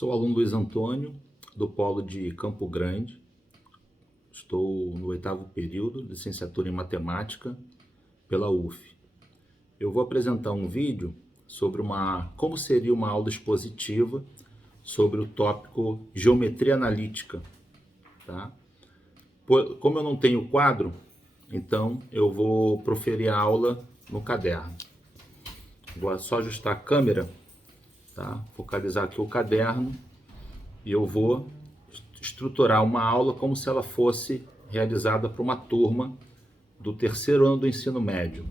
Sou o aluno Luiz Antônio, do Polo de Campo Grande. Estou no 8º período, licenciatura em Matemática, pela UF. Eu vou apresentar um vídeo sobre como seria uma aula expositiva sobre o tópico Geometria Analítica. Tá? Como eu não tenho quadro, então eu vou proferir a aula no caderno. Vou só ajustar a câmera, tá? Focalizar aqui o caderno e eu vou estruturar uma aula como se ela fosse realizada por uma turma do 3º ano do ensino médio.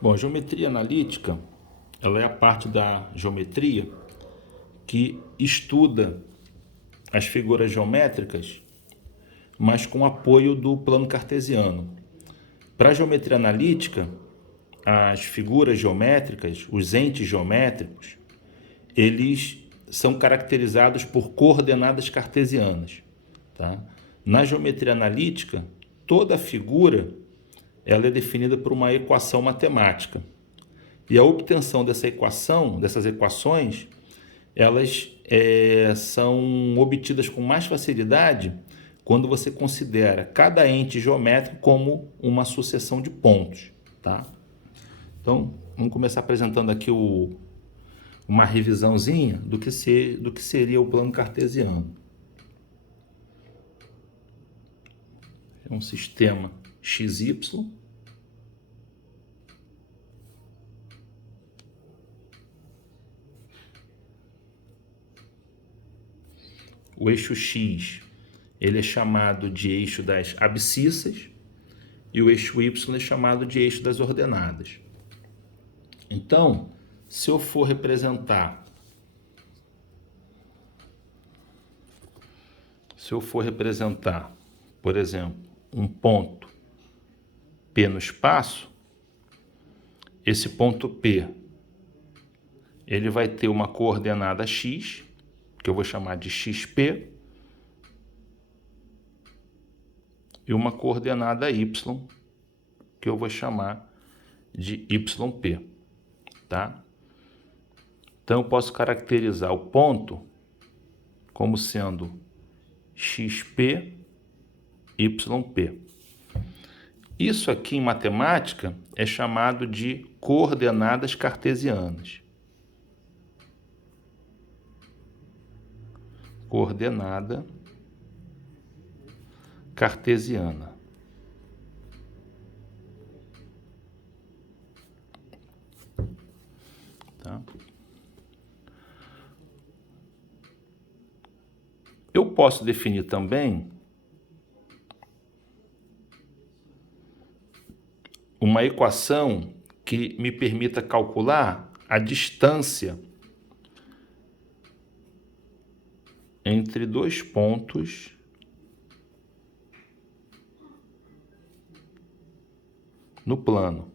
Bom, a geometria analítica, ela é a parte da geometria que estuda as figuras geométricas, mas com apoio do plano cartesiano. Para a geometria analítica, as figuras geométricas, os entes geométricos, eles são caracterizados por coordenadas cartesianas. Tá? Na geometria analítica, toda figura ela é definida por uma equação matemática. E a obtenção dessas equações, elas são obtidas com mais facilidade quando você considera cada ente geométrico como uma sucessão de pontos. Tá? Então, vamos começar apresentando aqui uma revisãozinha do que seria o plano cartesiano. É um sistema XY, o eixo X ele é chamado de eixo das abscissas e o eixo Y é chamado de eixo das ordenadas. Então, se eu for representar por exemplo, um ponto P no espaço, esse ponto P ele vai ter uma coordenada X, que eu vou chamar de XP, e uma coordenada Y, que eu vou chamar de YP. Tá? Então, eu posso caracterizar o ponto como sendo XP, YP. Isso aqui em matemática é chamado de coordenadas cartesianas. Coordenada cartesiana. Tá? Eu posso definir também uma equação que me permita calcular a distância entre dois pontos no plano.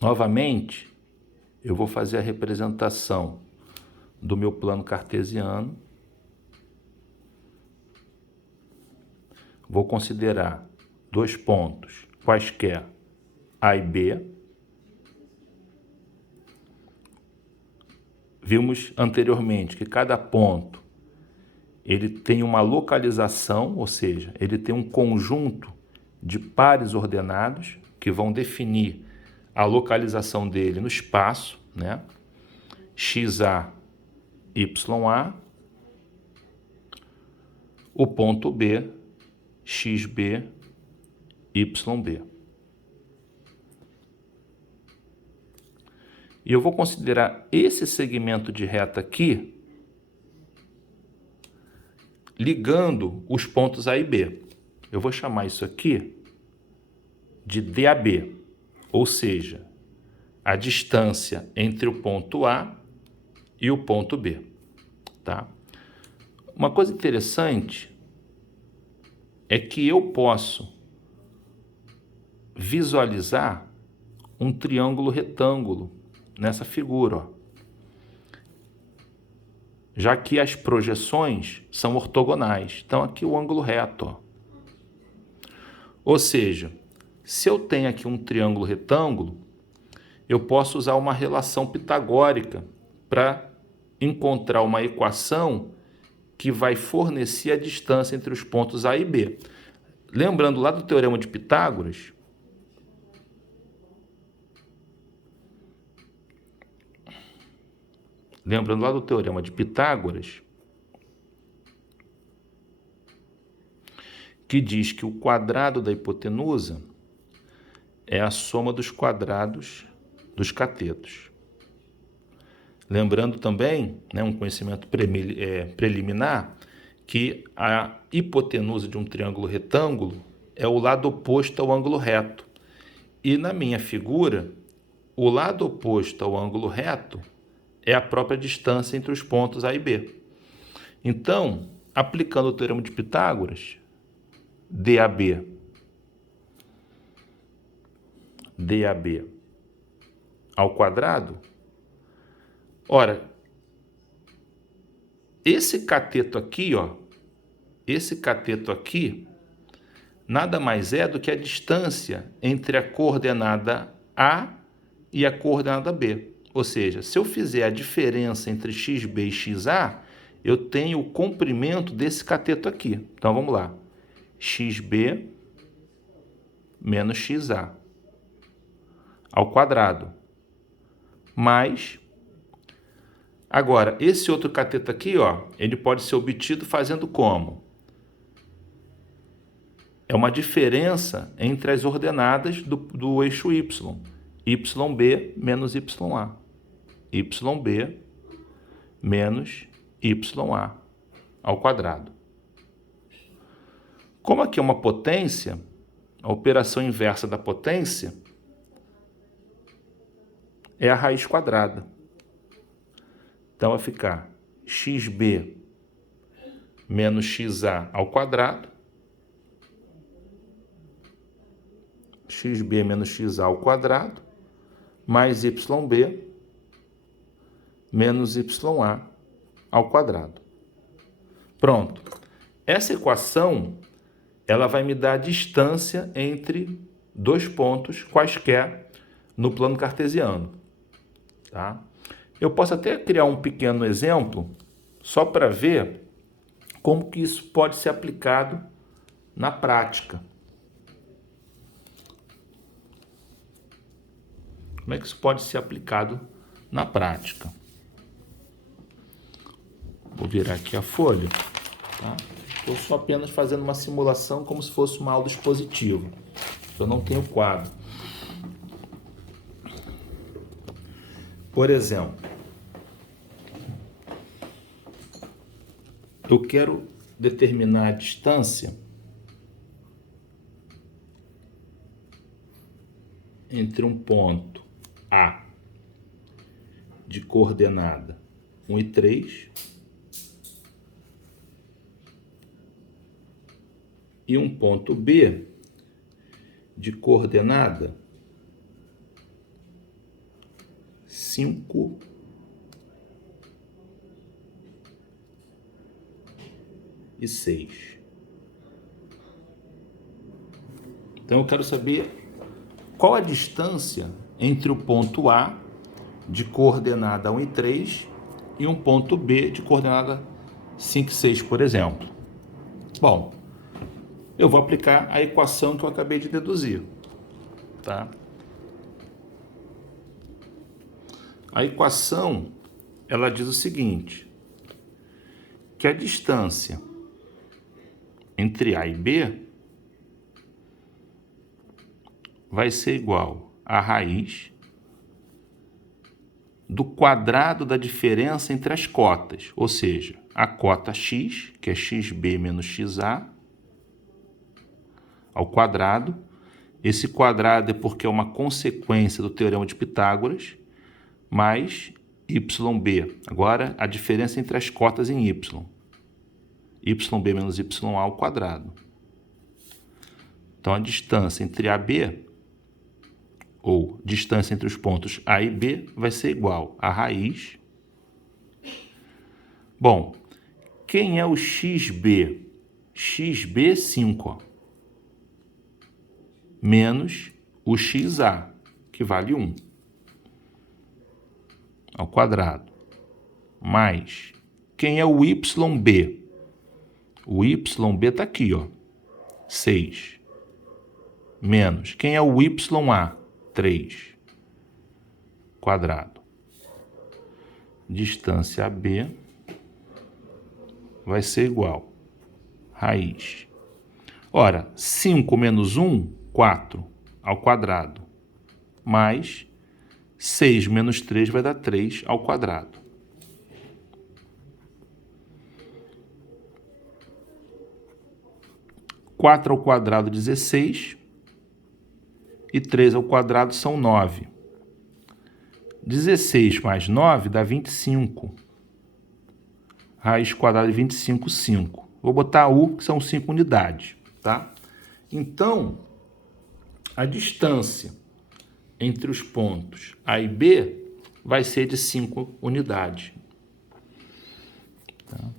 Novamente, eu vou fazer a representação do meu plano cartesiano. Vou considerar dois pontos quaisquer A e B. Vimos anteriormente que cada ponto ele tem uma localização, ou seja, ele tem um conjunto de pares ordenados que vão definir a localização dele no espaço, né? XA, YA, o ponto B, XB, YB. E eu vou considerar esse segmento de reta aqui ligando os pontos A e B. Eu vou chamar isso aqui de DAB, ou seja, a distância entre o ponto A e o ponto B, tá? Uma coisa interessante é que eu posso visualizar um triângulo retângulo nessa figura, ó, já que as projeções são ortogonais. Então aqui o ângulo reto, ó. Ou seja, se eu tenho aqui um triângulo retângulo, eu posso usar uma relação pitagórica para encontrar uma equação que vai fornecer a distância entre os pontos A e B. Lembrando lá do Teorema de Pitágoras, que diz que o quadrado da hipotenusa é a soma dos quadrados dos catetos. Lembrando também, né, um conhecimento preliminar, que a hipotenusa de um triângulo retângulo é o lado oposto ao ângulo reto. E na minha figura, o lado oposto ao ângulo reto é a própria distância entre os pontos A e B. Então, aplicando o Teorema de Pitágoras, DAB ao quadrado, ora, esse cateto aqui, ó, nada mais é do que a distância entre a coordenada A e a coordenada B. Ou seja, se eu fizer a diferença entre XB e XA, eu tenho o comprimento desse cateto aqui. Então, vamos lá. XB menos XA ao quadrado. Mais... Agora, esse outro cateto aqui, ó, ele pode ser obtido fazendo como? É uma diferença entre as ordenadas do eixo Y. YB menos YA. YB menos YA ao quadrado. Como aqui é uma potência, a operação inversa da potência é a raiz quadrada. Então vai ficar XB menos XA ao quadrado, XB menos XA ao quadrado, mais YB menos YA ao quadrado. Pronto. Essa equação, ela vai me dar a distância entre dois pontos quaisquer no plano cartesiano, tá? Eu posso até criar um pequeno exemplo só para ver como que isso pode ser aplicado na prática. Como é que isso pode ser aplicado na prática? Vou virar aqui a folha, tá? Estou só apenas fazendo uma simulação como se fosse uma aula expositiva. Eu não tenho quadro. Por exemplo, eu quero determinar a distância entre um ponto A de coordenada 1 e 3 e um ponto B de coordenada 5 e 6. Então eu quero saber qual a distância entre o ponto A de coordenada 1 e 3 e um ponto B de coordenada 5 e 6, por exemplo. Bom, eu vou aplicar a equação que eu acabei de deduzir, tá? A equação, ela diz o seguinte, que a distância entre A e B vai ser igual a raiz do quadrado da diferença entre as cotas, ou seja, a cota x, que é xb menos xa, ao quadrado. Esse quadrado é porque é uma consequência do Teorema de Pitágoras, mais yb. Agora, a diferença entre as cotas em y. Yb menos ya ao quadrado. Então, a distância entre AB, ou distância entre os pontos A e B, vai ser igual a raiz. Bom, quem é o xb? Xb é 5, ó, menos o xa, que vale 1, ao quadrado, mais quem é o yb? O yb está aqui, ó, 6, menos quem é o ya? 3, quadrado. Distância AB vai ser igual a raiz. Ora, 5 menos 1, 4, ao quadrado, mais 6 menos 3 vai dar 3 ao quadrado. Quatro ao quadrado, 16, e 3 ao quadrado são 9. 16 mais 9 dá 25. Raiz quadrada de 25, 5. Vou botar U, que são 5 unidades, tá? Então, a distância entre os pontos A e B vai ser de 5 unidades. Tá?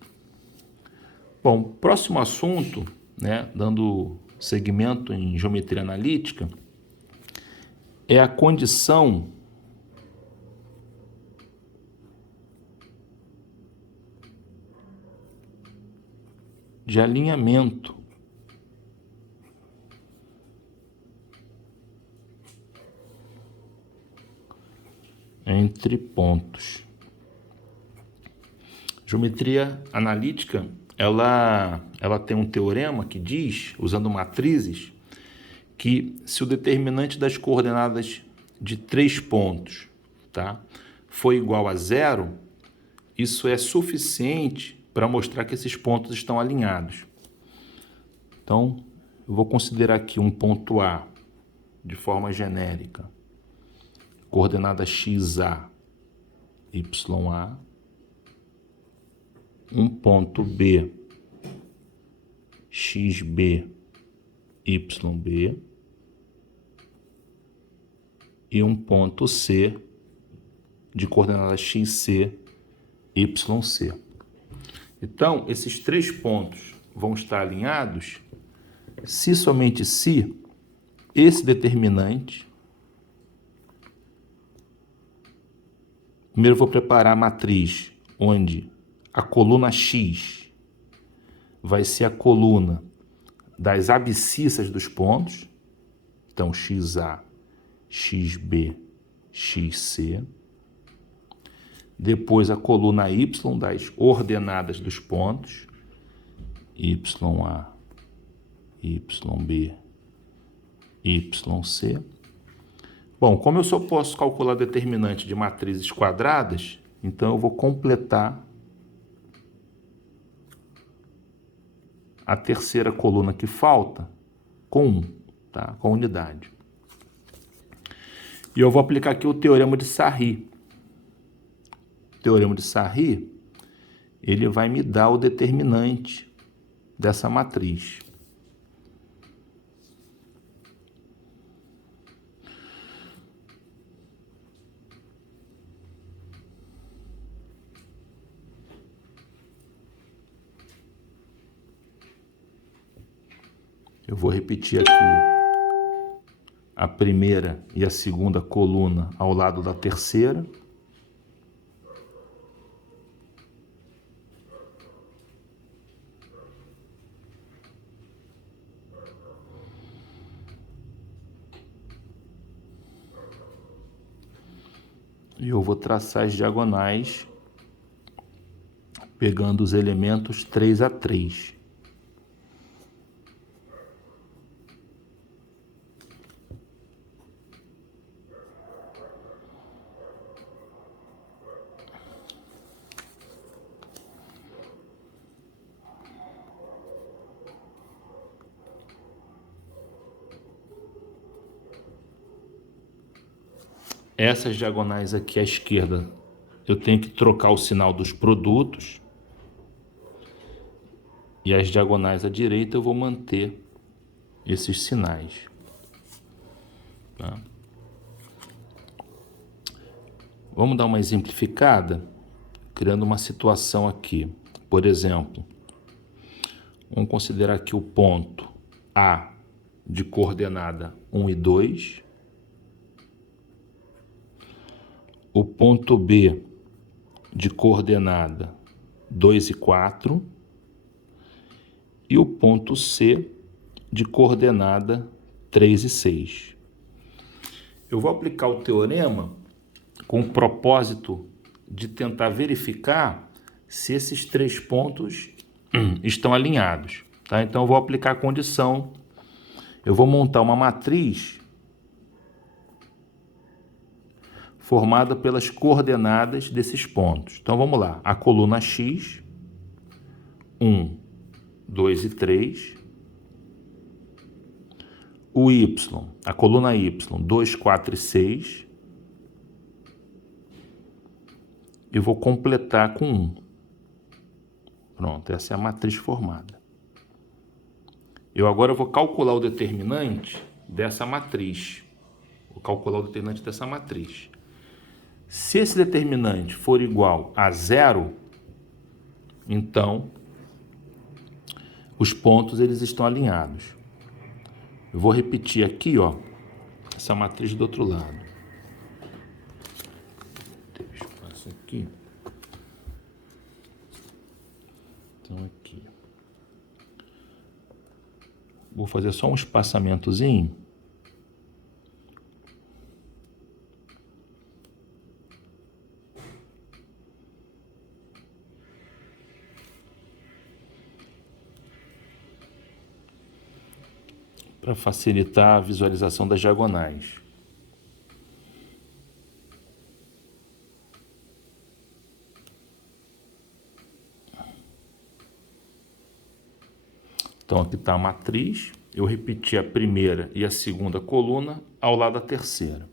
Bom, próximo assunto, né, dando segmento em geometria analítica, é a condição de alinhamento entre pontos. Geometria analítica, ela tem um teorema que diz, usando matrizes, que se o determinante das coordenadas de 3 pontos, tá, for igual a 0, isso é suficiente para mostrar que esses pontos estão alinhados. Então, eu vou considerar aqui um ponto A de forma genérica, coordenada xa, ya, um ponto B, xb, yb, e um ponto C de coordenada xc, yc. Então, esses 3 pontos vão estar alinhados se somente se esse determinante... Primeiro eu vou preparar a matriz onde a coluna X vai ser a coluna das abscissas dos pontos. Então, xa, xb, xc. Depois a coluna Y das ordenadas dos pontos. Ya, yb, yc. Bom, como eu só posso calcular determinante de matrizes quadradas, então eu vou completar a terceira coluna que falta com 1, tá? Com unidade. E eu vou aplicar aqui o teorema de Sarry. O teorema de Sarry, ele vai me dar o determinante dessa matriz. Eu vou repetir aqui a primeira e a segunda coluna ao lado da terceira. E eu vou traçar as diagonais pegando os elementos 3 a 3. Essas diagonais aqui à esquerda, eu tenho que trocar o sinal dos produtos. E as diagonais à direita eu vou manter esses sinais. Tá? Vamos dar uma exemplificada, criando uma situação aqui. Por exemplo, vamos considerar aqui o ponto A de coordenada 1 e 2. O ponto B de coordenada 2 e 4. E o ponto C de coordenada 3 e 6. Eu vou aplicar o teorema com o propósito de tentar verificar se esses 3 pontos estão alinhados. Tá? Então eu vou aplicar a condição, eu vou montar uma matriz formada pelas coordenadas desses pontos. Então vamos lá, a coluna X, 1, 2 e 3, o Y, a coluna Y, 2, 4 e 6, e vou completar com 1. Pronto, essa é a matriz formada. Eu agora vou calcular o determinante dessa matriz. Vou calcular o determinante dessa matriz. Se esse determinante for igual a 0, então os pontos eles estão alinhados. Eu vou repetir aqui, ó, essa matriz do outro lado. Deixa eu passar aqui. Então aqui. Vou fazer só um espaçamentozinho. Para facilitar a visualização das diagonais. Então aqui está a matriz, eu repeti a primeira e a segunda coluna ao lado da terceira.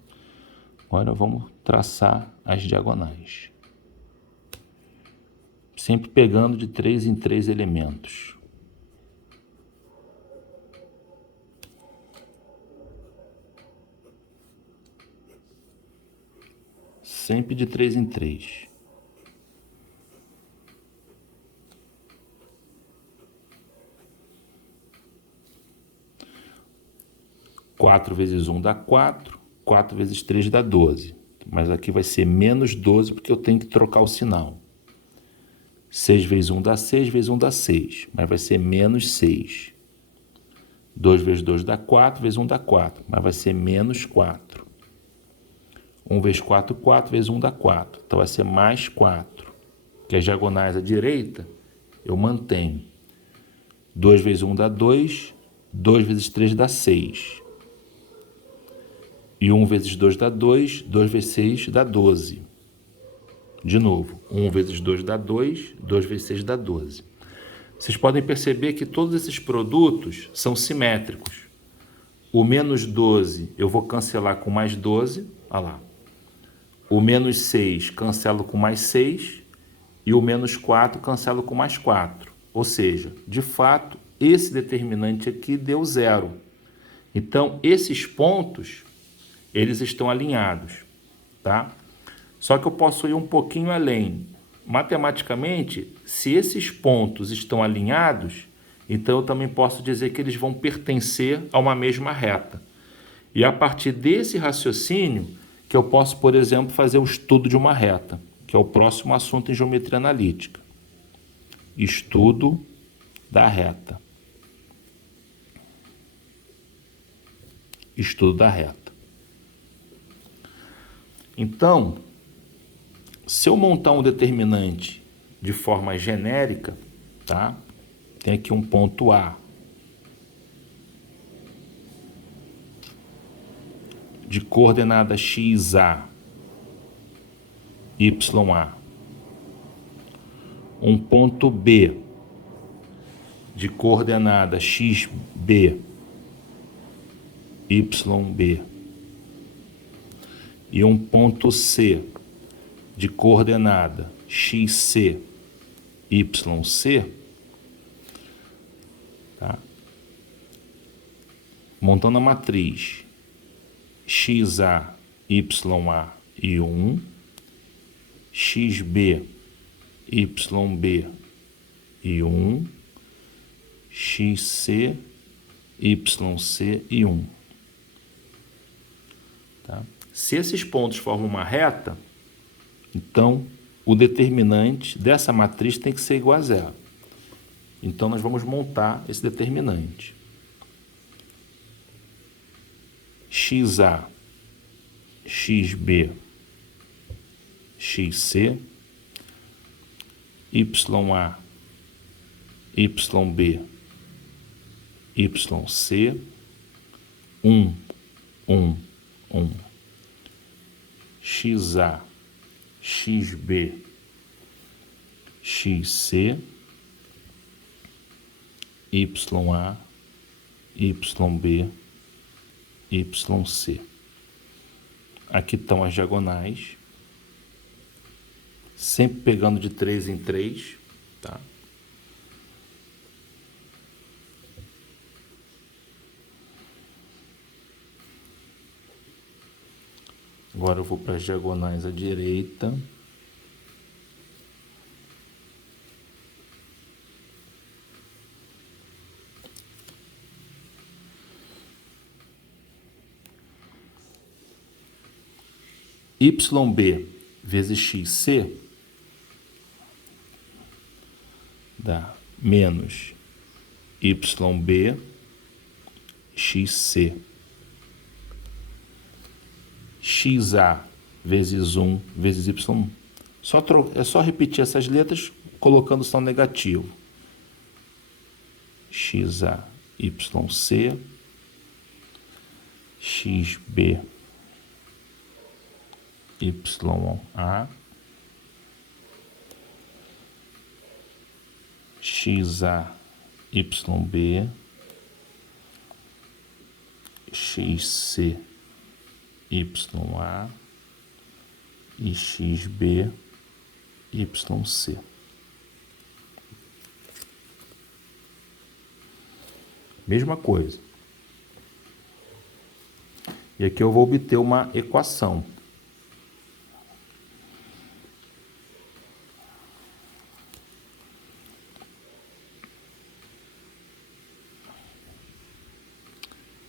Agora vamos traçar as diagonais. Sempre pegando de 3 em 3 elementos. Sempre de 3 em 3. Quatro vezes 1 dá 4, 4 vezes 3 dá 12. Mas aqui vai ser menos 12 porque eu tenho que trocar o sinal. 6 vezes 1 dá 6, vezes 1 dá 6, mas vai ser menos 6. 2 vezes 2 dá 4, vezes 1 dá 4, mas vai ser menos 4. 1 vezes 4, 4, vezes 1 dá 4, então vai ser mais 4. Que as diagonais à direita eu mantenho. 2 vezes 1 dá 2, 2 vezes 3 dá 6. E 1 vezes 2 dá 2, 2 vezes 6 dá 12. De novo, 1 vezes 2 dá 2, 2 vezes 6 dá 12. Vocês podem perceber que todos esses produtos são simétricos. O menos 12 eu vou cancelar com mais 12, olha lá. O menos 6 cancelo com mais 6 e o menos 4 cancelo com mais 4. Ou seja, de fato, esse determinante aqui deu 0. Então, esses pontos, eles estão alinhados, tá? Só que eu posso ir um pouquinho além. Matematicamente, se esses pontos estão alinhados, então eu também posso dizer que eles vão pertencer a uma mesma reta. E a partir desse raciocínio, que eu posso, por exemplo, fazer o estudo de uma reta, que é o próximo assunto em geometria analítica. Estudo da reta. Estudo da reta. Então, se eu montar um determinante de forma genérica, tá? Tem aqui um ponto A de coordenada XA, YA. Um ponto B de coordenada XB, YB. e um ponto C de coordenada xc, yc, tá? Montando a matriz xa, ya e 1, xb, yb e 1, xc, yc e 1. Tá? Se esses pontos formam uma reta, então o determinante dessa matriz tem que ser igual a zero. Então nós vamos montar esse determinante. xa, xb, xc, ya, yb, yc, 1, 1, 1. xa, xb, xc, ya, yb, yc. Aqui estão as diagonais, sempre pegando de 3 em 3, tá? Agora eu vou para as diagonais à direita. YB vezes XC dá menos YB XC. XA vezes 1 vezes Y1. É só repetir essas letras colocando som negativo. XA, YC, XB, YA, XA, YB, XC, YA e XB, YC. Mesma coisa. E aqui eu vou obter uma equação.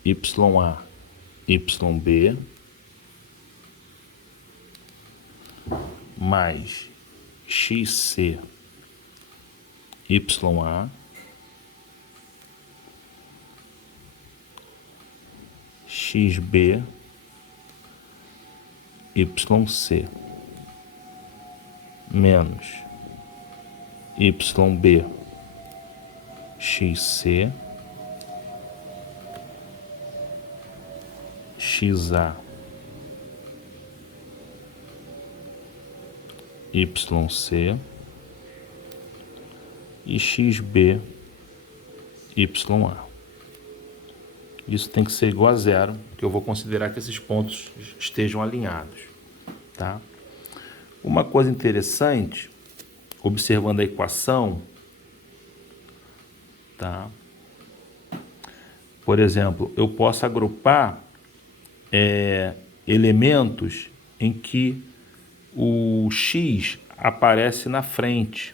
YA, YB mais XC, YA XB, YC menos YB, XC, XA, YC e XB, YA. Isso tem que ser igual a zero, que eu vou considerar que esses pontos estejam alinhados, tá? Uma coisa interessante, observando a equação, tá? Por exemplo, eu posso agrupar elementos em que o X aparece na frente.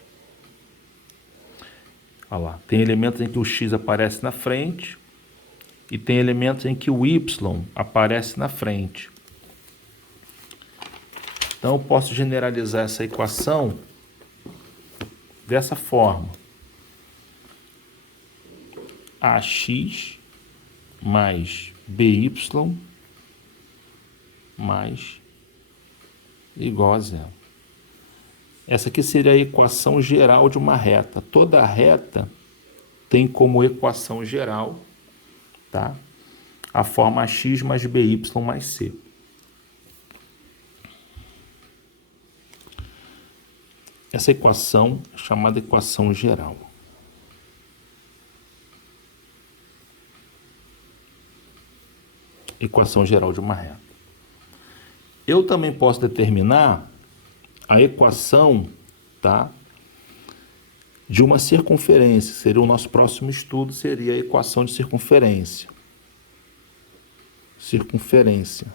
Olha lá, tem elementos em que o X aparece na frente e tem elementos em que o Y aparece na frente. Então eu posso generalizar essa equação dessa forma. AX mais BY mais igual a zero. Essa aqui seria a equação geral de uma reta. Toda reta tem como equação geral, tá, a forma AX mais BY mais C. Essa equação é chamada equação geral. Equação geral de uma reta. Eu também posso determinar a equação, tá, de uma circunferência. Seria o nosso próximo estudo, seria a equação de circunferência. Circunferência.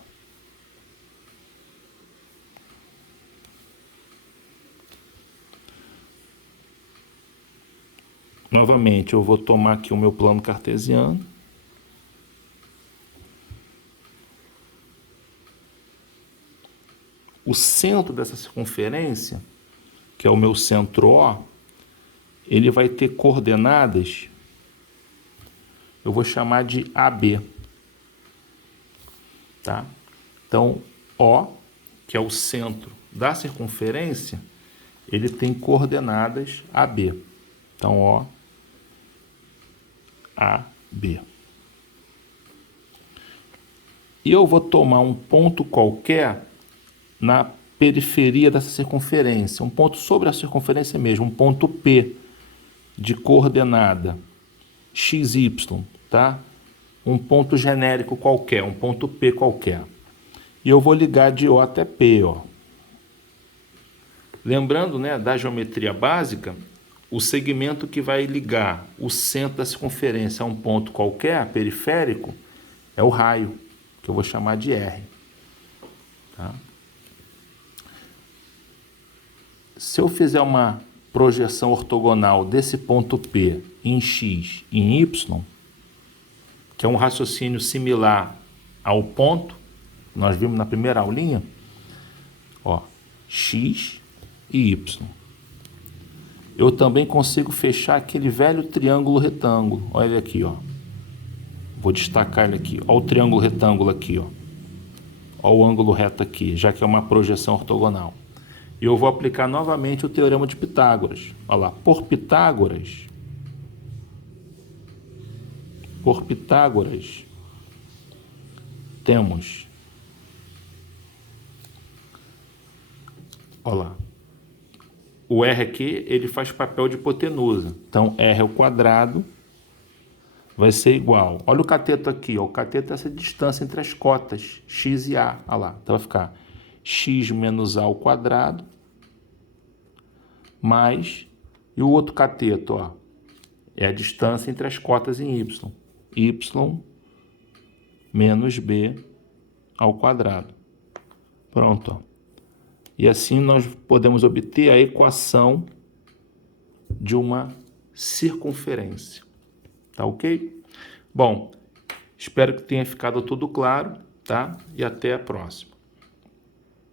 Novamente, eu vou tomar aqui o meu plano cartesiano. O centro dessa circunferência, que é o meu centro O, ele vai ter coordenadas, eu vou chamar de AB. Tá? Então, O, que é o centro da circunferência, ele tem coordenadas AB. Então, O, AB. E eu vou tomar um ponto qualquer na periferia dessa circunferência, um ponto sobre a circunferência mesmo, um ponto P de coordenada XY, tá? Um ponto genérico qualquer, um ponto P qualquer. E eu vou ligar de O até P, ó. Lembrando, né, da geometria básica, o segmento que vai ligar o centro da circunferência a um ponto qualquer, periférico, é o raio, que eu vou chamar de R. Tá? Se eu fizer uma projeção ortogonal desse ponto P em X e em Y, que é um raciocínio similar ao ponto que nós vimos na primeira aulinha, ó, X e Y. Eu também consigo fechar aquele velho triângulo retângulo. Olha ele aqui, ó. Vou destacar ele aqui. Olha o triângulo retângulo aqui, ó. Olha o ângulo reto aqui, já que é uma projeção ortogonal. E eu vou aplicar novamente o teorema de Pitágoras. Olha lá, por Pitágoras, temos, olha lá, o R aqui, ele faz papel de hipotenusa. Então, R ao quadrado vai ser igual. Olha o cateto aqui, ó. O cateto é essa distância entre as cotas, x e a. Olha lá, então vai ficar x menos a ao quadrado, mais, e o outro cateto, ó, é a distância entre as cotas em y. Y menos b ao quadrado. Pronto, ó. E assim nós podemos obter a equação de uma circunferência. Tá ok? Bom, espero que tenha ficado tudo claro, tá? E até a próxima.